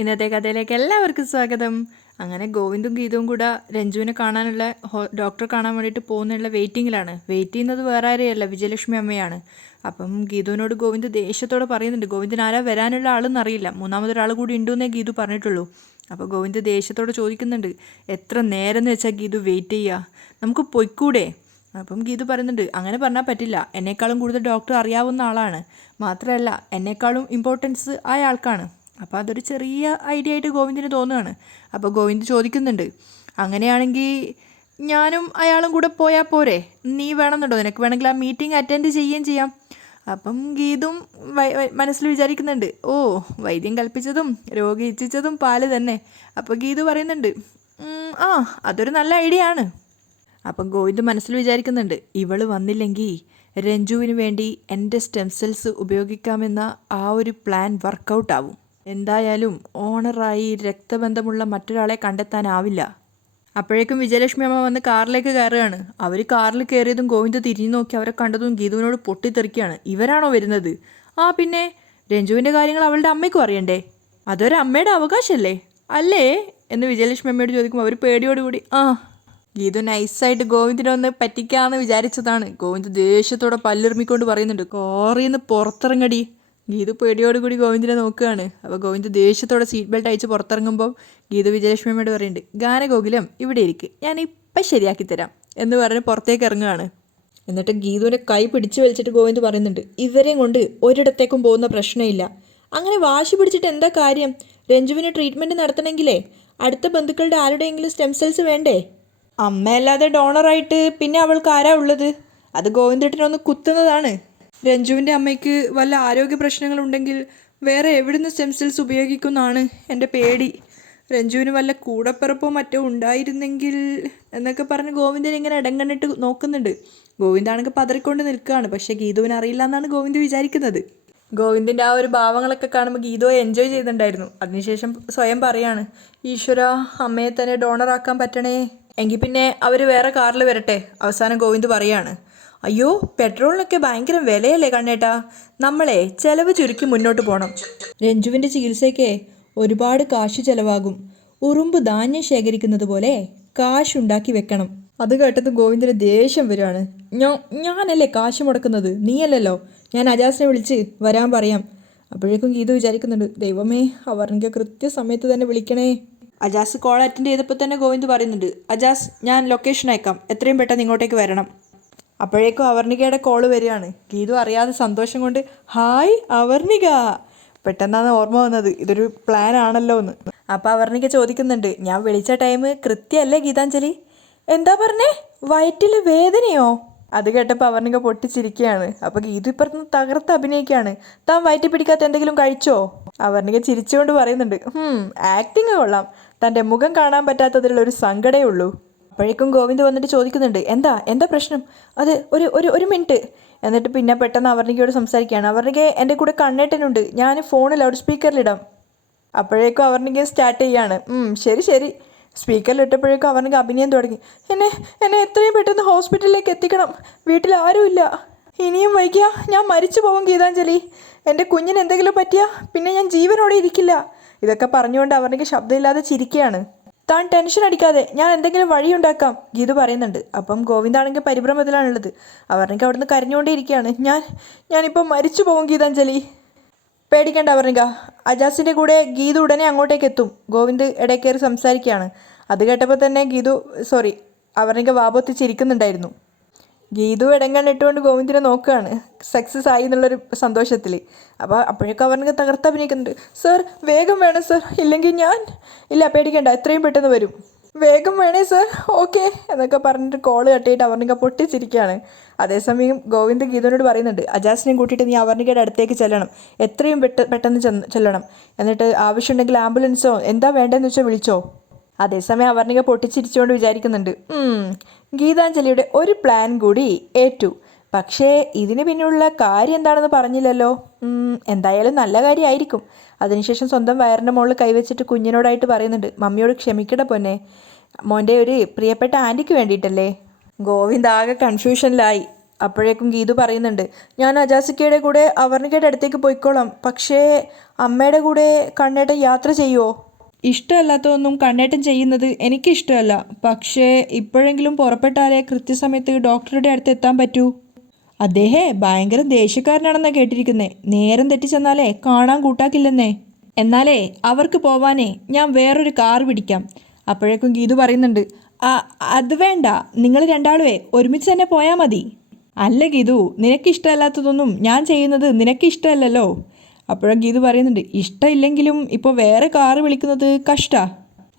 ഇന്നത്തെ കഥയിലേക്ക് എല്ലാവർക്കും സ്വാഗതം. അങ്ങനെ ഗോവിന്ദും ഗീതവും കൂടെ രഞ്ജുവിനെ കാണാനുള്ള ഡോക്ടറെ കാണാൻ വേണ്ടിയിട്ട് പോകുന്നുള്ള വെയിറ്റിങ്ങിലാണ് വെയിറ്റ് ചെയ്യുന്നത് വേറെ ആരെയല്ല വിജയലക്ഷ്മി അമ്മയാണ്. അപ്പം ഗീതുവിനോട് ഗോവിന്ദ് ദേഷ്യത്തോടെ പറയുന്നുണ്ട് ഗോവിന്ദൻ ആരാ വരാനുള്ള ആളെന്നറിയില്ല മൂന്നാമതൊരാൾ കൂടി ഉണ്ടെന്നേ ഗീതു പറഞ്ഞിട്ടുള്ളൂ. അപ്പോൾ ഗോവിന്ദ് ദേഷ്യത്തോടെ ചോദിക്കുന്നുണ്ട് എത്ര നേരം എന്ന് വെച്ചാൽ ഗീതു വെയിറ്റ് ചെയ്യുക നമുക്ക് പൊയ്ക്കൂടെ? അപ്പം ഗീതു പറയുന്നുണ്ട് അങ്ങനെ പറഞ്ഞാൽ പറ്റില്ല. എന്നെക്കാളും കൂടുതൽ ഡോക്ടർ അറിയാവുന്ന ആളാണ്. മാത്രമല്ല എന്നെക്കാളും ഇമ്പോർട്ടൻസ് ആയ ആൾക്കാണ്. അപ്പോൾ അതൊരു ചെറിയ ഐഡിയ ആയിട്ട് ഗോവിന്ദിന് തോന്നുകയാണ്. അപ്പോൾ ഗോവിന്ദ് ചോദിക്കുന്നുണ്ട് അങ്ങനെയാണെങ്കിൽ ഞാനും അയാളും കൂടെ പോയാൽ പോരെ? നീ വേണമെന്നുണ്ടോ? നിനക്ക് വേണമെങ്കിൽ ആ മീറ്റിംഗ് അറ്റൻഡ് ചെയ്യുകയും ചെയ്യാം. അപ്പം ഗീതും മനസ്സിൽ വിചാരിക്കുന്നുണ്ട് ഓ വൈദ്യം കൽപ്പിച്ചതും രോഗി ഇച്ഛിച്ചതും പാൽ തന്നെ. അപ്പോൾ ഗീതു പറയുന്നുണ്ട് ആ അതൊരു നല്ല ഐഡിയ ആണ്. അപ്പം ഗോവിന്ദ് മനസ്സിൽ വിചാരിക്കുന്നുണ്ട് ഇവൾ വന്നില്ലെങ്കിൽ രഞ്ജുവിന് വേണ്ടി എന്റെ സ്റ്റെം സെൽസ് ഉപയോഗിക്കാമെന്ന ആ ഒരു പ്ലാൻ വർക്കൗട്ട് ആവും. എന്തായാലും ഓണറായി രക്തബന്ധമുള്ള മറ്റൊരാളെ കണ്ടെത്താനാവില്ല. അപ്പോഴേക്കും വിജയലക്ഷ്മി അമ്മ വന്ന് കാറിലേക്ക് കയറുകയാണ്. അവർ കാറിൽ കയറിയതും ഗോവിന്ദ് തിരിഞ്ഞു നോക്കി അവരെ കണ്ടതും ഗീതുവിനോട് പൊട്ടിത്തെറിക്കുകയാണ്. ഇവരാണോ വരുന്നത്? ആ പിന്നെ രഞ്ജുവിന്റെ കാര്യങ്ങൾ അവളുടെ അമ്മയ്ക്കും അറിയണ്ടേ? അതൊരമ്മയുടെ അവകാശമല്ലേ അല്ലേ? എന്ന് വിജയലക്ഷ്മി അമ്മയോട് ചോദിക്കുമ്പോൾ അവർ പേടിയോടുകൂടി ആ ഗീതു നൈസായിട്ട് ഗോവിന്ദിനെ ഒന്ന് പറ്റിക്കാന്ന് വിചാരിച്ചതാണ്. ഗോവിന്ദ് ദേഷ്യത്തോടെ പല്ലിറുമിക്കൊണ്ട് പറയുന്നുണ്ട് കോറിന്ന് പുറത്തിറങ്ങടി. ഗീതു പേടിയോടുകൂടി ഗോവിന്ദിനെ നോക്കുകയാണ്. അപ്പോൾ ഗോവിന്ദ് ദേഷ്യത്തോടെ സീറ്റ് ബെൽറ്റ് അയച്ച് പുറത്തിറങ്ങുമ്പോൾ ഗീതു വിജയലക്ഷ്മിയോട് പറയുന്നുണ്ട് ഗാനഗോകുലം ഇവിടെ ഇരിക്ക് ഞാൻ ഇപ്പം ശരിയാക്കി തരാം എന്ന് പറഞ്ഞ് പുറത്തേക്ക് ഇറങ്ങുകയാണ് എന്നിട്ട് ഗീതുവിനെ കൈ പിടിച്ചു വലിച്ചിട്ട് ഗോവിന്ദ് പറയുന്നുണ്ട് ഇവരെയും കൊണ്ട് ഒരിടത്തേക്കും പോകുന്ന പ്രശ്നമില്ല. അങ്ങനെ വാശി പിടിച്ചിട്ട് എന്താ കാര്യം? രഞ്ജുവിന് ട്രീറ്റ്മെന്റ് നടത്തണമെങ്കിലേ? അടുത്ത ബന്ധുക്കളുടെ ആരുടെയെങ്കിലും സ്റ്റെം സെൽസ് വേണ്ടേ? അമ്മയല്ലാതെ ഡോണറായിട്ട് പിന്നെ അവൾക്ക് ആരാ ഉള്ളത്? അത് ഗോവിന്ദേട്ടനൊന്ന് കുത്തുന്നതാണ്. രഞ്ജുവിന്റെ അമ്മയ്ക്ക് വല്ല ആരോഗ്യ പ്രശ്നങ്ങളുണ്ടെങ്കിൽ വേറെ എവിടുന്ന് സ്റ്റെം സെൽസ് ഉപയോഗിക്കുന്നതാണ് എന്റെ പേടി. രഞ്ജുവിന് വല്ല കൂടപ്പിറപ്പോ മറ്റോ ഉണ്ടായിരുന്നെങ്കിൽ എന്നൊക്കെ പറഞ്ഞ് ഗോവിന്ദൻ ഇങ്ങനെ ഇടം കണ്ടിട്ട് നോക്കുന്നുണ്ട് ഗോവിന്ദാണെങ്കിൽ പതറിക്കൊണ്ട് നിൽക്കുകയാണ്. പക്ഷേ ഗീതുവിന് അറിയില്ല എന്നാണ് ഗോവിന്ദ് വിചാരിക്കുന്നത്. ഗോവിന്ദിന്റെ ആ ഒരു ഭാവങ്ങളൊക്കെ കാണുമ്പോൾ ഗീതോ എൻജോയ് ചെയ്തിട്ടുണ്ടായിരുന്നു. അതിനുശേഷം സ്വയം പറയാണ് ഈശ്വര അമ്മയെ തന്നെ ഡോണറാക്കാൻ പറ്റണേ. എങ്കിൽ പിന്നെ അവർ വേറെ കാറിൽ വരട്ടെ അവസാനം ഗോവിന്ദ് പറയാണ്. അയ്യോ പെട്രോളിനൊക്കെ ഭയങ്കര വിലയല്ലേ കണ്ണേട്ടാ. നമ്മളെ ചെലവ് ചുരുക്കി മുന്നോട്ട് പോകണം രഞ്ജുവിന്റെ ചികിത്സയ്ക്ക് ഒരുപാട് കാശ് ചെലവാകും. ഉറുമ്പ് ധാന്യം ശേഖരിക്കുന്നത് പോലെ കാശ് ഉണ്ടാക്കി വെക്കണം. അത് കേട്ടത് ഗോവിന്ദന് ദേഷ്യം വരുവാണ് ഞാ ഞാനല്ലേ കാശ് മുടക്കുന്നത്? നീയല്ലല്ലോ? ഞാൻ അജാസിനെ വിളിച്ച് വരാൻ പറയാം. അപ്പോഴേക്കും ഗീത വിചാരിക്കുന്നുണ്ട് ദൈവമേ അവർക്ക് കൃത്യസമയത്ത് തന്നെ വിളിക്കണേ. അജാസ് കോൾ അറ്റൻഡ് ചെയ്തപ്പോൾ തന്നെ ഗോവിന്ദ് പറയുന്നുണ്ട് അജാസ് ഞാൻ ലൊക്കേഷൻ അയക്കാം. എത്രയും പെട്ടെന്ന് ഇങ്ങോട്ടേക്ക് വരണം. അപ്പോഴേക്കും അവർണികയുടെ കോൾ വരികയാണ്. ഗീതു അറിയാതെ സന്തോഷം കൊണ്ട് ഹായ് അവർണിക. പെട്ടെന്നാണ് ഓർമ്മ വന്നത്. ഇതൊരു പ്ലാൻ ആണല്ലോ എന്ന്. അപ്പോൾ അവർണിക ചോദിക്കുന്നുണ്ട് ഞാൻ വിളിച്ച ടൈം കൃത്യമല്ലേ ഗീതാഞ്ജലി? എന്താ പറഞ്ഞേ? വയറ്റിൽ വേദനയോ? അത് കേട്ടപ്പോൾ അവർണിക പൊട്ടിച്ചിരിക്കുകയാണ്. അപ്പോൾ ഗീതു ഇപ്പുറത്ത് തകർത്ത് അഭിനയിക്കുകയാണ്. താൻ വയറ്റി പിടിക്കാത്ത എന്തെങ്കിലും കഴിച്ചോ? അവർണിക ചിരിച്ചുകൊണ്ട് പറയുന്നുണ്ട് ആക്ടിങ് കൊള്ളാം. തന്റെ മുഖം കാണാൻ പറ്റാത്തതിലുള്ള ഒരു സങ്കടേ ഉള്ളൂ. അപ്പോഴേക്കും ഗോവിന്ദ് വന്നിട്ട് ചോദിക്കുന്നുണ്ട് എന്താ എന്താ പ്രശ്നം? അത് ഒരു ഒരു ഒരു മിനിറ്റ്. എന്നിട്ട് പിന്നെ പെട്ടെന്ന് അവർണികയോട് സംസാരിക്കുകയാണ് അവർണിക എന്റെ കൂടെ കണ്ണേട്ടനുണ്ട് ഞാൻ ഫോൺ ലൗഡ് സ്പീക്കറിലിടാം അപ്പോഴേക്കും അവർണിക സ്റ്റാർട്ട് ചെയ്യാണ് ശരി ശരി. സ്പീക്കറിലിട്ടപ്പോഴേക്കും അവർണിക്ക് അവർണിക അഭിനയം തുടങ്ങി എന്നെ എന്നെ എത്രയും പെട്ടെന്ന് ഹോസ്പിറ്റലിലേക്ക് എത്തിക്കണം വീട്ടിൽ ആരുമില്ല ഇനിയും വൈകിയാ ഞാൻ മരിച്ചു പോകും ഗീതാഞ്ജലി. എന്റെ കുഞ്ഞിന് എന്തെങ്കിലും പറ്റിയാ പിന്നെ ഞാൻ ജീവനോടെ ഇരിക്കില്ല. ഇതൊക്കെ പറഞ്ഞുകൊണ്ട് അവർണിക ശബ്ദമില്ലാതെ ചിരിക്കുകയാണ്. താൻ ടെൻഷൻ അടിക്കാതെ ഞാൻ എന്തെങ്കിലും വഴിയുണ്ടാക്കാം ഗീതു പറയുന്നുണ്ട്. അപ്പം ഗോവിന്ദാണെങ്കിൽ പരിഭ്രമത്തിലാണുള്ളത്. അവർണിക്ക് അവിടുന്ന് കരഞ്ഞുകൊണ്ടേയിരിക്കുകയാണ്. ഞാൻ ഞാനിപ്പം മരിച്ചു പോകും ഗീതാഞ്ജലി. പേടിക്കേണ്ട അവർണിക. അജാസിന്റെ കൂടെ ഗീതു ഉടനെ അങ്ങോട്ടേക്ക് എത്തും. ഗോവിന്ദ് ഇടയ്ക്കേറി സംസാരിക്കുകയാണ്. അത് കേട്ടപ്പോൾ തന്നെ ഗീതു സോറി അവർണിക വാപൊത്തി ചിരിക്കുന്നുണ്ടായിരുന്നു ഗീതു ഇടങ്ങൾ ഇട്ടുകൊണ്ട് ഗോവിന്ദിനെ നോക്കുകയാണ്. സക്സസ് ആയി എന്നുള്ളൊരു സന്തോഷത്തിൽ അപ്പോൾ അപ്പോഴേക്കും അവർക്ക് തകർത്ത് അഭിനയിക്കുന്നുണ്ട്. സർ വേഗം വേണം സർ. ഇല്ലെങ്കിൽ ഞാൻ ഇല്ല പേടിക്കണ്ട. എത്രയും പെട്ടെന്ന് വരും. വേഗം വേണേ സർ. ഓക്കെ. എന്നൊക്കെ പറഞ്ഞിട്ട് കോൾ കട്ടിയിട്ട് അവർണിക പൊട്ടിച്ചിരിക്കുകയാണ്. അതേസമയം ഗോവിന്ദ് ഗീതുവിനോട് പറയുന്നുണ്ട് അജാസിനെയും കൂട്ടിയിട്ട് നീ അവർണികയുടെ അടുത്തേക്ക് ചെല്ലണം. എത്രയും പെട്ട പെട്ടെന്ന് ചെല്ലണം. എന്നിട്ട് ആവശ്യമുണ്ടെങ്കിൽ ആംബുലൻസോ എന്താ വേണ്ടതെന്ന് വെച്ചാൽ വിളിച്ചോ. അതേസമയം അവർണിക പൊട്ടിച്ചിരിച്ചുകൊണ്ട് വിചാരിക്കുന്നുണ്ട് "ഉം, ഗീതാഞ്ജലിയുടെ ഒരു പ്ലാൻ കൂടി ഏറ്റു. പക്ഷേ ഇതിന് പിന്നിലുള്ള കാര്യം എന്താണെന്ന് പറഞ്ഞില്ലല്ലോ? എന്തായാലും നല്ല കാര്യമായിരിക്കും. അതിനുശേഷം സ്വന്തം വയറിന്റെ മുകളിൽ കൈവച്ചിട്ട് കുഞ്ഞിനോടായിട്ട് പറയുന്നുണ്ട് മമ്മിയോട് ക്ഷമിക്കട പൊന്നെ. മോന്റെ ഒരു പ്രിയപ്പെട്ട ആന്റിക്ക് വേണ്ടിയിട്ടല്ലേ? ഗോവിന്ദ് ആകെ കൺഫ്യൂഷനിലായി. അപ്പോഴേക്കും ഗീതു പറയുന്നുണ്ട് ഞാൻ അജാസിക്കയുടെ കൂടെ അവർണിക്കയുടെ അടുത്തേക്ക് പോയിക്കോളാം. പക്ഷേ അമ്മയുടെ കൂടെ കണ്ണേട്ടൻ യാത്ര ചെയ്യുമോ ഇഷ്ടമല്ലാത്തതൊന്നും കണ്ണേട്ടൻ ചെയ്യുന്നത് എനിക്കിഷ്ടമല്ല. പക്ഷേ ഇപ്പോഴെങ്കിലും പുറപ്പെട്ടാലേ കൃത്യസമയത്ത് ഡോക്ടറുടെ അടുത്ത് എത്താൻ പറ്റൂ. അദ്ദേഹേ ഭയങ്കര ദേഷ്യക്കാരനാണെന്നാ കേട്ടിരിക്കുന്നേ. നേരം തെറ്റി ചെന്നാലേ കാണാൻ കൂട്ടാക്കില്ലെന്നേ. എന്നാലേ അവർക്ക് പോവാനേ ഞാൻ വേറൊരു കാർ പിടിക്കാം. അപ്പോഴേക്കും ഗീതു പറയുന്നുണ്ട് "ആ, അത് വേണ്ട. നിങ്ങൾ രണ്ടാളുവേ ഒരുമിച്ച് തന്നെ പോയാൽ മതി. അല്ല ഗീതു നിനക്കിഷ്ടമല്ലാത്തതൊന്നും ഞാൻ ചെയ്യുന്നത് നിനക്കിഷ്ടമല്ലല്ലോ. അപ്പോഴും ഗീതു പറയുന്നുണ്ട് ഇഷ്ടമില്ലെങ്കിലും ഇപ്പോൾ വേറെ കാറ് വിളിക്കുന്നത് കഷ്ടാ.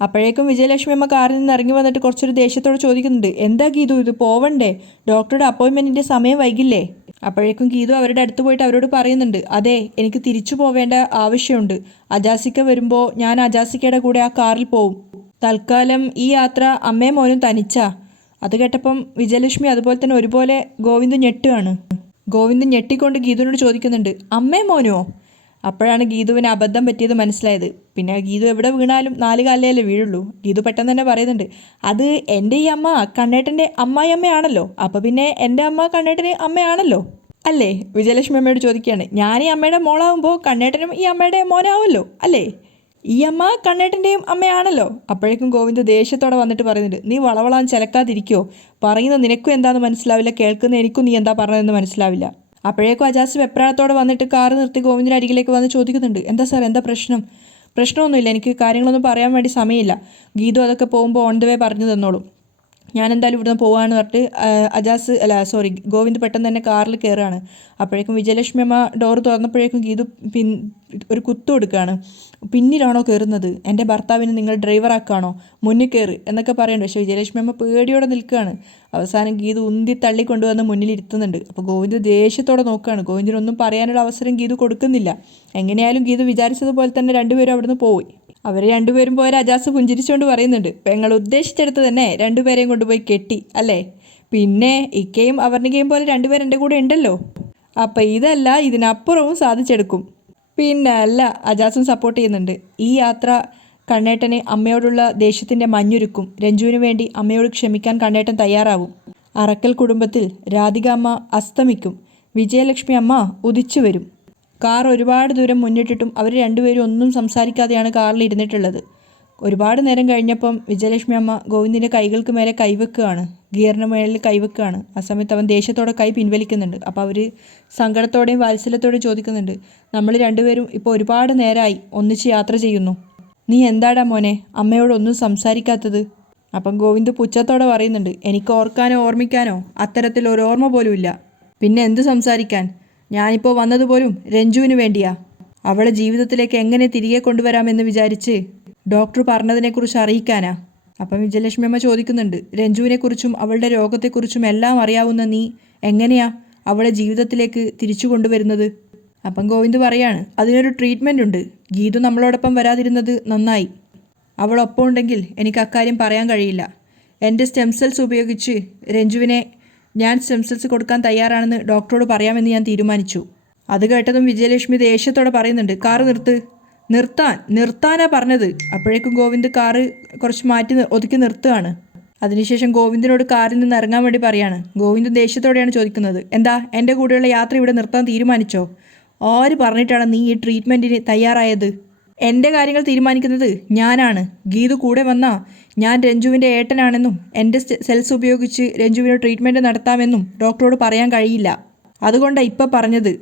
അപ്പോഴേക്കും വിജയലക്ഷ്മി അമ്മ കാറിൽ നിന്ന് ഇറങ്ങി വന്നിട്ട് കുറച്ചൊരു ദേഷ്യത്തോടെ ചോദിക്കുന്നുണ്ട് എന്താ ഗീതു ഇത് പോവണ്ടേ? ഡോക്ടറുടെ അപ്പോയിൻമെന്റിന്റെ സമയം വൈകില്ലേ? അപ്പോഴേക്കും ഗീതു അവരുടെ അടുത്ത് പോയിട്ട് അവരോട് പറയുന്നുണ്ട് അതെ എനിക്ക് തിരിച്ചു പോവേണ്ട ആവശ്യമുണ്ട്. അജാസിക്ക വരുമ്പോൾ ഞാൻ അജാസിക്കയുടെ കൂടെ ആ കാറിൽ പോവും. തൽക്കാലം ഈ യാത്ര അമ്മയും മോനും തനിച്ചാ. അത് കേട്ടപ്പം വിജയലക്ഷ്മി അതുപോലെ തന്നെ ഒരുപോലെ ഗോവിന്ദ് ഞെട്ടുകയാണ് ഗോവിന്ദ് ഞെട്ടിക്കൊണ്ട് ഗീതുവിനോട് ചോദിക്കുന്നുണ്ട് അമ്മേ മോനുമോ അപ്പോഴാണ് ഗീതുവിന് അബദ്ധം പറ്റിയത് മനസ്സിലായത്. പിന്നെ ഗീതു എവിടെ വീണാലും നാല് കാലിലല്ലേ വീഴുള്ളൂ. ഗീതു പെട്ടെന്ന് തന്നെ പറയുന്നുണ്ട് അത് എന്റെ ഈ അമ്മ കണ്ണേട്ടന്റെ അമ്മായി അമ്മയാണല്ലോ. അപ്പോൾ പിന്നെ എന്റെ അമ്മ കണ്ണേട്ടന്റെ അമ്മയാണല്ലോ? അല്ലേ? വിജയലക്ഷ്മി അമ്മയോട് ചോദിക്കുകയാണ് ഞാൻ ഈ അമ്മയുടെ മോളാവുമ്പോൾ കണ്ണേട്ടനും ഈ അമ്മയുടെ മോനാവുമല്ലോ അല്ലേ? ഈ അമ്മ കണ്ണേട്ടന്റെയും അമ്മയാണല്ലോ. അപ്പോഴേക്കും ഗോവിന്ദ് ദേഷ്യത്തോടെ വന്നിട്ട് പറയുന്നുണ്ട് നീ വളവളാൻ ചിലക്കാതിരിക്കോ. പറയുന്ന നിനക്കും എന്താണെന്ന് മനസ്സിലാവില്ല കേൾക്കുന്ന എനിക്കും നീ എന്താ പറഞ്ഞതെന്ന് മനസ്സിലാവില്ല. അപ്പോഴേക്കും അജാസ് വെപ്രാളത്തോടെ വന്നിട്ട് കാറ് നിർത്തി ഗോവിന്ദിന്റെ അരികിലേക്ക് വന്ന് ചോദിക്കുന്നുണ്ട്. എന്താ സാർ എന്താ പ്രശ്നം? പ്രശ്നമൊന്നുമില്ല എനിക്ക് കാര്യങ്ങളൊന്നും പറയാൻ വേണ്ടി സമയമില്ല. ഗീതു അതൊക്കെ പോകുമ്പോൾ ഓൺ ദ വേ പറഞ്ഞു തന്നോളും. ഞാൻ എന്തായാലും ഇവിടുന്ന് പോവാന്ന് പറഞ്ഞിട്ട് അജാസ് അല്ല സോറി ഗോവിന്ദ് പെട്ടെന്ന് തന്നെ കാറിൽ കയറുകയാണ് അപ്പോഴേക്കും വിജയലക്ഷ്മി അമ്മ ഡോർ തുറന്നപ്പോഴേക്കും ഗീതു പിൻ ഒരു കുത്തു കൊടുക്കുകയാണ്. പിന്നിലാണോ കയറുന്നത് എന്റെ ഭർത്താവിനെ നിങ്ങൾ ഡ്രൈവറാക്കാണോ മുന്നിൽ കയറ് എന്നൊക്കെ പറയുന്നുണ്ട്. പക്ഷേ വിജയലക്ഷ്മി അമ്മ പേടിയോടെ നിൽക്കുകയാണ്. അവസാനം ഗീതു ഉന്തി തള്ളി കൊണ്ടുവന്ന് മുന്നിൽ ഇരുത്തുന്നുണ്ട്. അപ്പോൾ ഗോവിന്ദ് ദേഷ്യത്തോടെ നോക്കുകയാണ്. ഗോവിന്ദിനൊന്നും പറയാനുള്ള അവസരം ഗീതു കൊടുക്കുന്നില്ല. എങ്ങനെയായാലും ഗീതു വിചാരിച്ചതുപോലെ തന്നെ രണ്ടുപേരും അവിടുന്ന് പോയി. അവർ രണ്ടുപേരും പോയ രാജാസ് പുഞ്ചിരിച്ചുകൊണ്ട് പറയുന്നുണ്ട് പെങ്ങൾ ഉദ്ദേശിച്ചെടുത്ത് തന്നെ രണ്ടുപേരെയും കൊണ്ടുപോയി കെട്ടി അല്ലേ? പിന്നെ ഇക്കയും അവർണികയും പോലെ രണ്ടുപേരും എന്റെ കൂടെ ഉണ്ടല്ലോ. അപ്പം ഇതല്ല ഇതിനപ്പുറവും സാധിച്ചെടുക്കും. പിന്നെ അല്ല അജാസും സപ്പോർട്ട് ചെയ്യുന്നുണ്ട്. ഈ യാത്ര കണ്ണേട്ടന് അമ്മയോടുള്ള ദേഷ്യത്തിന്റെ മഞ്ഞുരുക്കും. രഞ്ജുവിന് വേണ്ടി അമ്മയോട് ക്ഷമിക്കാൻ കണ്ണേട്ടൻ തയ്യാറാവും. അറക്കൽ കുടുംബത്തിൽ രാധിക അമ്മ അസ്തമിക്കും. വിജയലക്ഷ്മി അമ്മ ഉദിച്ചു വരും കാർ ഒരുപാട് ദൂരം മുന്നിട്ടിട്ടും അവർ രണ്ടുപേരും ഒന്നും സംസാരിക്കാതെയാണ് കാറിൽ ഇരുന്നിട്ടുള്ളത്. ഒരുപാട് നേരം കഴിഞ്ഞപ്പം വിജയലക്ഷ്മി അമ്മ ഗോവിന്ദിന്റെ കൈകൾക്ക് മേലെ കൈവെക്കുകയാണ് ഗിയറിന് മേളിൽ കൈവെക്കുകയാണ് ആ സമയത്ത് അവൻ ദേഷ്യത്തോടെ കൈ പിൻവലിക്കുന്നുണ്ട്. അപ്പോൾ അവർ സങ്കടത്തോടെയും വാത്സല്യത്തോടെയും ചോദിക്കുന്നുണ്ട്. നമ്മൾ രണ്ടുപേരും ഇപ്പോൾ ഒരുപാട് നേരമായി ഒന്നിച്ച് യാത്ര ചെയ്യുന്നു. നീ എന്താടാ മോനെ? അമ്മയോടൊന്നും സംസാരിക്കാത്തത്? അപ്പം ഗോവിന്ദ് പുച്ഛത്തോടെ പറയുന്നുണ്ട്. എനിക്ക് ഓർക്കാനോ ഓർമ്മിക്കാനോ അത്തരത്തിൽ ഒരു ഓർമ്മ പോലുമില്ല. പിന്നെ എന്ത് സംസാരിക്കാൻ? ഞാനിപ്പോൾ വന്നതുപോലും രഞ്ജുവിന് വേണ്ടിയാ. അവളെ ജീവിതത്തിലേക്ക് എങ്ങനെ തിരികെ കൊണ്ടുവരാമെന്ന് വിചാരിച്ച് ഡോക്ടർ പറഞ്ഞതിനെക്കുറിച്ച് അറിയിക്കാനാ. അപ്പം വിജയലക്ഷ്മി അമ്മ ചോദിക്കുന്നുണ്ട് രഞ്ജുവിനെക്കുറിച്ചും അവളുടെ രോഗത്തെക്കുറിച്ചും എല്ലാം അറിയാവുന്ന നീ എങ്ങനെയാ അവളെ ജീവിതത്തിലേക്ക് തിരിച്ചു കൊണ്ടുവരുന്നത്? അപ്പം ഗോവിന്ദ് പറയാണ് അതിനൊരു ട്രീറ്റ്മെന്റ് ഉണ്ട്. ഗീതു നമ്മളോടൊപ്പം വരാതിരുന്നത് നന്നായി. അവളൊപ്പം ഉണ്ടെങ്കിൽ എനിക്ക് അക്കാര്യം പറയാൻ കഴിയില്ല. എന്റെ സ്റ്റെം സെൽസ് ഉപയോഗിച്ച് രഞ്ജുവിനെ ഞാൻ സ്റ്റെം കൊടുക്കാൻ തയ്യാറാണെന്ന് ഡോക്ടറോട് പറയാമെന്ന് ഞാൻ തീരുമാനിച്ചു. അത് കേട്ടതും വിജയലക്ഷ്മി ദേഷ്യത്തോടെ പറയുന്നുണ്ട് കാറ് നിർത്ത്. നിർത്താൻ? നിർത്താനാ പറഞ്ഞത്. അപ്പോഴേക്കും ഗോവിന്ദ് കാറ് കുറച്ച് മാറ്റി ഒതുക്കി നിർത്തുകയാണ്. അതിനുശേഷം ഗോവിന്ദിനോട് കാറിൽ നിന്ന് ഇറങ്ങാൻ വേണ്ടി പറയാണ്. ഗോവിന്ദ് ദേഷ്യത്തോടെയാണ് ചോദിക്കുന്നത് എന്താ എന്റെ കൂടെയുള്ള യാത്ര ഇവിടെ നിർത്താൻ തീരുമാനിച്ചോ? ആര് പറഞ്ഞിട്ടാണ് നീ ഈ ട്രീറ്റ്മെന്റിന് തയ്യാറായത്? എന്റെ കാര്യങ്ങൾ തീരുമാനിക്കുന്നത് ഞാനാണ്. ഗീതു കൂടെ വന്നാൽ ഞാൻ രഞ്ജുവിന്റെ ഏട്ടനാണെന്നും എന്റെ സെൽസ് ഉപയോഗിച്ച് രഞ്ജുവിന് ട്രീറ്റ്മെന്റ് നടത്താമെന്നും ഡോക്ടറോട് പറയാൻ കഴിയില്ല. അതുകൊണ്ടാണ് ഇപ്പം പറഞ്ഞത്.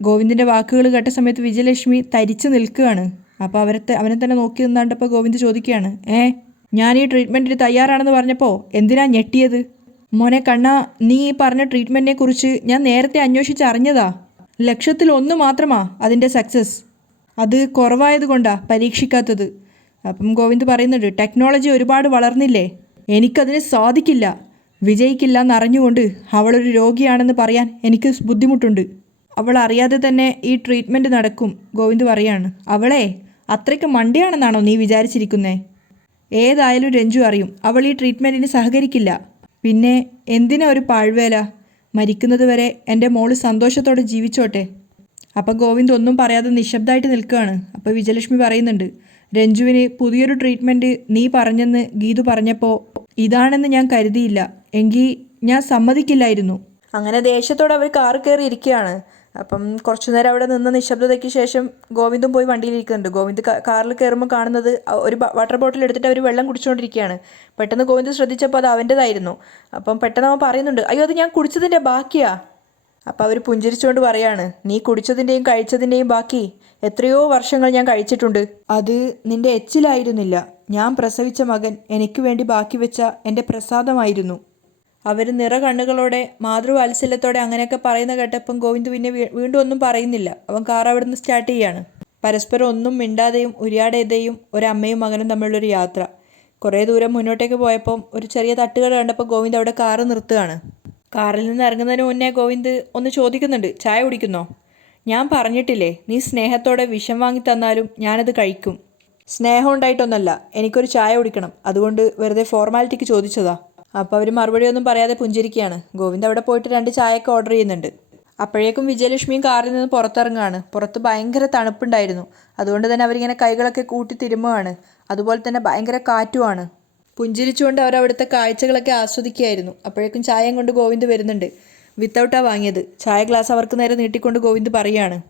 ഗോവിന്ദിന്റെ വാക്കുകൾ കേട്ട സമയത്ത് വിജയലക്ഷ്മി തരിച്ചു നിൽക്കുകയാണ്. അപ്പോൾ അവരത്തെ അവനെ തന്നെ നോക്കി നിന്നാണ്ടപ്പോൾ ഗോവിന്ദ് ചോദിക്കുകയാണ് ഏ ഞാൻ ഈ ട്രീറ്റ്മെന്റിന് തയ്യാറാണെന്ന് പറഞ്ഞപ്പോൾ എന്തിനാ ഞെട്ടിയത്? മോനെ കണ്ണ നീ ഈ പറഞ്ഞ ട്രീറ്റ്മെന്റിനെ കുറിച്ച് ഞാൻ നേരത്തെ അന്വേഷിച്ച് അറിഞ്ഞതാ ലക്ഷത്തിൽ ഒന്ന് മാത്രമാ അതിന്റെ സക്സസ്. അത് കുറവായതുകൊണ്ടാണ് പരീക്ഷിക്കാത്തത്. അപ്പം ഗോവിന്ദ് പറയുന്നുണ്ട് ടെക്നോളജി ഒരുപാട് വളർന്നില്ലേ? എനിക്കതിന് സാധിക്കില്ല. വിജയിക്കില്ല എന്നറിഞ്ഞുകൊണ്ട് അവളൊരു രോഗിയാണെന്ന് പറയാൻ എനിക്ക് ബുദ്ധിമുട്ടുണ്ട്. അവൾ അറിയാതെ തന്നെ ഈ ട്രീറ്റ്മെന്റ് നടക്കും ഗോവിന്ദ് പറയാണ്. അവളെ? അത്രയ്ക്ക് മണ്ടിയാണെന്നാണോ നീ വിചാരിച്ചിരിക്കുന്നേ? ഏതായാലും രഞ്ജു അറിയും. അവൾ ഈ ട്രീറ്റ്മെന്റിന് സഹകരിക്കില്ല. പിന്നെ എന്തിനാ ഒരു പാഴ്വേല? മരിക്കുന്നത് വരെ എന്റെ മോൾ സന്തോഷത്തോടെ ജീവിച്ചോട്ടെ. അപ്പം ഗോവിന്ദ് ഒന്നും പറയാതെ നിശബ്ദമായിട്ട് നിൽക്കുകയാണ്. അപ്പോൾ വിജയലക്ഷ്മി പറയുന്നുണ്ട് രഞ്ജുവിന് പുതിയൊരു ട്രീറ്റ്മെന്റ് നീ പറഞ്ഞെന്ന് ഗീതു പറഞ്ഞപ്പോൾ ഇതാണെന്ന് ഞാൻ കരുതിയില്ല. എങ്കിൽ ഞാൻ സമ്മതിക്കില്ലായിരുന്നു. അങ്ങനെ ദേഷ്യത്തോടെ അവർ കാർ കയറി ഇരിക്കുകയാണ്. അപ്പം കുറച്ചു നേരം അവിടെ നിന്ന് നിശബ്ദതയ്ക്ക് ശേഷം ഗോവിന്ദും പോയി വണ്ടിയിലിരിക്കുന്നുണ്ട് ഗോവിന്ദ് കാറിൽ കയറുമ്പോൾ കാണുന്നത് ഒരു വാട്ടർ ബോട്ടിൽ എടുത്തിട്ട് അവർ വെള്ളം കുടിച്ചുകൊണ്ടിരിക്കുകയാണ്. പെട്ടെന്ന് ഗോവിന്ദ് ശ്രദ്ധിച്ചപ്പോൾ അത് അവന്റെതായിരുന്നു അപ്പം പെട്ടെന്ന് അവൻ പറയുന്നുണ്ട് അയ്യോ അത് ഞാൻ കുടിച്ചതിന്റെ ബാക്കിയാ. അപ്പം അവർ പുഞ്ചിരിച്ചുകൊണ്ട് പറയാണ് നീ കുടിച്ചതിന്റെയും കഴിച്ചതിന്റെയും ബാക്കി എത്രയോ വർഷങ്ങൾ ഞാൻ കഴിച്ചിട്ടുണ്ട്. അത് നിന്റെ എച്ചിലായിരുന്നില്ല. ഞാൻ പ്രസവിച്ച മകൻ എനിക്ക് വേണ്ടി ബാക്കി വെച്ച എന്റെ പ്രസാദമായിരുന്നു. അവർ നിറ കണ്ണുകളോടെ മാതൃവാത്സല്യത്തോടെ അങ്ങനെയൊക്കെ പറയുന്ന കേട്ടപ്പം ഗോവിന്ദ് പിന്നെ വീണ്ടും ഒന്നും പറയുന്നില്ല. അവൻ കാർ അവിടെ നിന്ന് സ്റ്റാർട്ട് ചെയ്യാണ്. പരസ്പരം ഒന്നും മിണ്ടാതെയും ഉരിയാടേതെയും ഒരമ്മയും മകനും തമ്മിലുള്ളൊരു യാത്ര. കുറേ ദൂരം മുന്നോട്ടേക്ക് പോയപ്പം ഒരു ചെറിയ തട്ടുകട കണ്ടപ്പോൾ ഗോവിന്ദ് അവിടെ കാറ് നിർത്തുകയാണ്. കാറിൽ നിന്ന് ഇറങ്ങുന്നതിന് മുന്നേ ഗോവിന്ദ് ഒന്ന് ചോദിക്കുന്നുണ്ട് ചായ കുടിക്കുന്നോ? ഞാൻ പറഞ്ഞിട്ടില്ലേ നീ സ്നേഹത്തോടെ വിഷം വാങ്ങി തന്നാലും ഞാനത് കഴിക്കും. സ്നേഹം ഉണ്ടായിട്ടൊന്നല്ല എനിക്കൊരു ചായ കുടിക്കണം. അതുകൊണ്ട് വെറുതെ ഫോർമാലിറ്റിക്ക് ചോദിച്ചതാ. അപ്പോൾ അവർ മറുപടി ഒന്നും പറയാതെ പുഞ്ചിരിക്കുകയാണ്. ഗോവിന്ദ് അവിടെ പോയിട്ട് രണ്ട് ചായയൊക്കെ ഓർഡർ ചെയ്യുന്നുണ്ട്. അപ്പോഴേക്കും വിജയലക്ഷ്മിയും കാറിൽ നിന്ന് പുറത്തിറങ്ങുകയാണ്. പുറത്ത് ഭയങ്കര തണുപ്പുണ്ടായിരുന്നു. അതുകൊണ്ട് തന്നെ അവരിങ്ങനെ കൈകളൊക്കെ കൂട്ടി തിരുമ്മുകയാണ്. അതുപോലെ തന്നെ ഭയങ്കര കാറ്റുമാണ്. പുഞ്ചിരിച്ചുകൊണ്ട് അവർ അവിടുത്തെ കാഴ്ചകളൊക്കെ ആസ്വദിക്കുകയായിരുന്നു. അപ്പോഴേക്കും ചായയും കൊണ്ട് ഗോവിന്ദ് വരുന്നുണ്ട്. വിത്തൗട്ടാ വാങ്ങിയത്. ചായ ഗ്ലാസ് അവർക്ക് നേരെ നീട്ടിക്കൊണ്ട് ഗോവിന്ദ് പറയാണ്.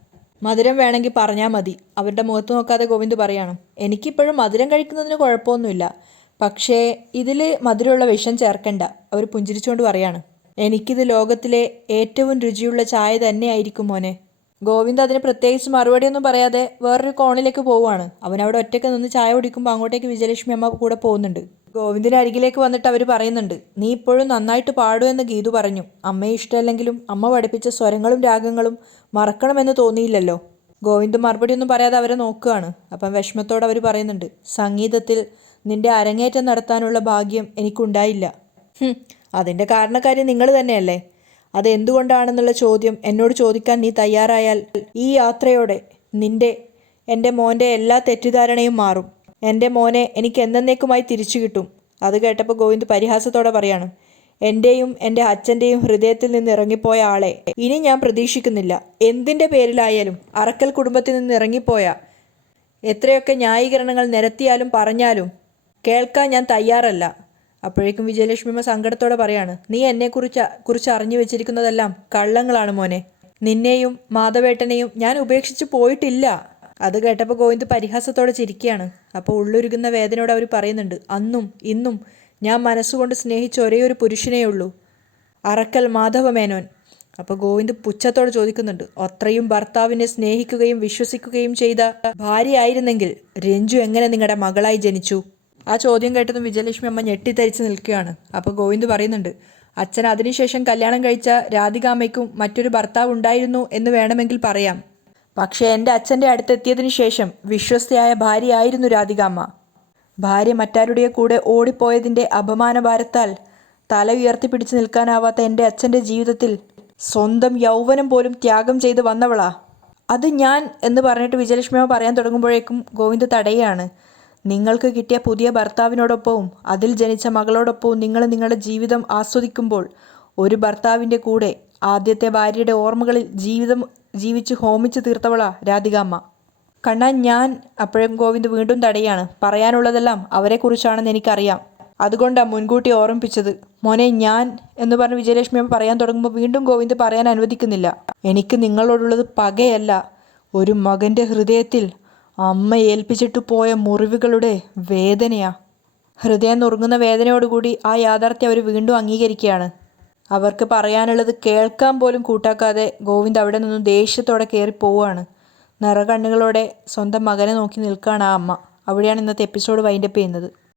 മധുരം വേണമെങ്കിൽ പറഞ്ഞാൽ മതി. അവരുടെ മുഖത്ത് നോക്കാതെ ഗോവിന്ദ് പറയണം. എനിക്കിപ്പോഴും മധുരം കഴിക്കുന്നതിന് കുഴപ്പമൊന്നുമില്ല. പക്ഷേ ഇതിൽ മധുരമുള്ള വിഷം ചേർക്കണ്ട. അവർ പുഞ്ചിരിച്ചുകൊണ്ട് പറയാണ്. എനിക്കിത് ലോകത്തിലെ ഏറ്റവും രുചിയുള്ള ചായ തന്നെയായിരിക്കും മോനെ. ഗോവിന്ദ് അതിന് പ്രത്യേകിച്ച് മറുപടിയൊന്നും പറയാതെ വേറൊരു കോണിലേക്ക് പോവുകയാണ്. അവൻ അവിടെ ഒറ്റയ്ക്ക് നിന്ന് ചായ കുടിക്കുമ്പോൾ അങ്ങോട്ടേക്ക് വിജയലക്ഷ്മി അമ്മ കൂടെ പോകുന്നുണ്ട്. ഗോവിന്ദിന്റെ അരികിലേക്ക് വന്നിട്ട് അവർ പറയുന്നുണ്ട് നീ ഇപ്പോഴും നന്നായിട്ട് പാടുമെന്ന് ഗീതു പറഞ്ഞു. അമ്മയെ ഇഷ്ടമല്ലെങ്കിലും അമ്മ പഠിപ്പിച്ച സ്വരങ്ങളും രാഗങ്ങളും മറക്കണമെന്ന് തോന്നിയില്ലല്ലോ. ഗോവിന്ദ് മറുപടിയൊന്നും പറയാതെ അവരെ നോക്കുകയാണ്. അപ്പം വിഷമത്തോടെ അവർ പറയുന്നുണ്ട് സംഗീതത്തിൽ നിന്റെ അരങ്ങേറ്റം നടത്താനുള്ള ഭാഗ്യം എനിക്കുണ്ടായില്ല. അതിന്റെ കാരണക്കാരി നിങ്ങൾ തന്നെയല്ലേ. അത് എന്തുകൊണ്ടാണെന്നുള്ള ചോദ്യം എന്നോട് ചോദിക്കാൻ നീ തയ്യാറായാൽ ഈ യാത്രയോടെ നിന്റെ എന്റെ മോന്റെ എല്ലാ തെറ്റിദ്ധാരണയും മാറും. എന്റെ മോനെ എനിക്ക് എന്നേക്കുമായി തിരിച്ചു കിട്ടും. അത് കേട്ടപ്പോൾ ഗോവിന്ദ് പരിഹാസത്തോടെ പറയാണ് എന്റെയും എന്റെ അച്ഛന്റെയും ഹൃദയത്തിൽ നിന്ന് ഇറങ്ങിപ്പോയ ആളെ ഇനി ഞാൻ പ്രതീക്ഷിക്കുന്നില്ല. എന്തിന്റെ പേരിലായാലും അറക്കൽ കുടുംബത്തിൽ നിന്ന് ഇറങ്ങിപ്പോയ എത്രയൊക്കെ ന്യായീകരണങ്ങൾ നിരത്തിയാലും പറഞ്ഞാലും കേൾക്കാൻ ഞാൻ തയ്യാറല്ല. അപ്പോഴേക്കും വിജയലക്ഷ്മിമ്മ സങ്കടത്തോടെ പറയാണ് നീ എന്നെക്കുറിച്ച് കുറിച്ച് അറിഞ്ഞു വെച്ചിരിക്കുന്നതെല്ലാം കള്ളങ്ങളാണ് മോനെ. നിന്നെയും മാധവേട്ടനെയും ഞാൻ ഉപേക്ഷിച്ച് പോയിട്ടില്ല. അത് കേട്ടപ്പോൾ ഗോവിന്ദ് പരിഹാസത്തോടെ ചിരിക്കുകയാണ്. അപ്പോൾ ഉള്ളൊരുക്കുന്ന വേദനയോട് അവർ പറയുന്നുണ്ട് അന്നും ഇന്നും ഞാൻ മനസ്സുകൊണ്ട് സ്നേഹിച്ച ഒരേ ഒരു പുരുഷനേ ഉള്ളൂ. അറക്കൽ മാധവമേനോൻ അപ്പോൾ ഗോവിന്ദ് പുച്ഛത്തോട് ചോദിക്കുന്നുണ്ട് അത്രയും ഭർത്താവിനെ സ്നേഹിക്കുകയും വിശ്വസിക്കുകയും ചെയ്ത ഭാര്യയായിരുന്നെങ്കിൽ രഞ്ജു എങ്ങനെ നിങ്ങളുടെ മകളായി ജനിച്ചു? ആ ചോദ്യം കേട്ടതും വിജയലക്ഷ്മി അമ്മ ഞെട്ടിത്തരിച്ച് നിൽക്കുകയാണ്. അപ്പോൾ ഗോവിന്ദ് പറയുന്നുണ്ട് അച്ഛൻ അതിനുശേഷം കല്യാണം കഴിച്ച രാധികാമയ്ക്കും മറ്റൊരു ഭർത്താവ് ഉണ്ടായിരുന്നു എന്ന് വേണമെങ്കിൽ പറയാം. പക്ഷേ എന്റെ അച്ഛന്റെ അടുത്തെത്തിയതിനു ശേഷം വിശ്വസ്തയായ ഭാര്യയായിരുന്നു രാധികാമ്മ. ഭാര്യ മറ്റാരുടെ കൂടെ ഓടിപ്പോയതിന്റെ അപമാനഭാരത്താൽ തല ഉയർത്തിപ്പിടിച്ച് നിൽക്കാനാവാത്ത എന്റെ അച്ഛന്റെ ജീവിതത്തിൽ സ്വന്തം യൗവനം പോലും ത്യാഗം ചെയ്ത് വന്നവളാ. അത് ഞാൻ എന്ന് പറഞ്ഞിട്ട് വിജയലക്ഷ്മിയമ്മ പറയാൻ തുടങ്ങുമ്പോഴേക്കും ഗോവിന്ദ് തടയാണ് നിങ്ങൾക്ക് കിട്ടിയ പുതിയ ഭർത്താവിനോടൊപ്പവും അതിൽ ജനിച്ച മകളോടൊപ്പവും നിങ്ങൾ നിങ്ങളുടെ ജീവിതം ആസ്വദിക്കുമ്പോൾ ഒരു ഭർത്താവിന്റെ കൂടെ ആദ്യത്തെ ഭാര്യയുടെ ഓർമ്മകളിൽ ജീവിതം ജീവിച്ച് ഹോമിച്ച് തീർത്തവളാ രാധികാമ്മ. കണ്ണാ ഞാൻ അപ്പോഴും ഗോവിന്ദ് വീണ്ടും തടയാണ്. പറയാനുള്ളതെല്ലാം അവരെക്കുറിച്ചാണെന്ന് എനിക്കറിയാം. അതുകൊണ്ടാണ് മുൻകൂട്ടി ഓർമ്മിപ്പിച്ചത്. മോനെ ഞാൻ എന്ന് പറഞ്ഞ് വിജയലക്ഷ്മി പറയാൻ തുടങ്ങുമ്പോൾ വീണ്ടും ഗോവിന്ദ് പറയാൻ അനുവദിക്കുന്നില്ല. എനിക്ക് നിങ്ങളോടുള്ളത് പകയല്ല. ഒരു മകന്റെ ഹൃദയത്തിൽ അമ്മ ഏൽപ്പിച്ചിട്ട് പോയ മുറിവുകളുടെ വേദനയാ. ഹൃദയം നുറുങ്ങുന്ന വേദനയോടുകൂടി ആ യാഥാർത്ഥ്യം അവർ വീണ്ടും അംഗീകരിക്കുകയാണ്. അവർക്ക് പറയാനുള്ളത് കേൾക്കാൻ പോലും കൂട്ടാക്കാതെ ഗോവിന്ദ് അവിടെ നിന്നും ദേഷ്യത്തോടെ കയറി പോവുകയാണ്. നിറകണ്ണുകളോടെ സ്വന്തം മകനെ നോക്കി നിൽക്കുകയാണ് ആ അമ്മ. അവിടെയാണ് ഇന്നത്തെ എപ്പിസോഡ് വൈൻഡപ്പ് ചെയ്യുന്നത്.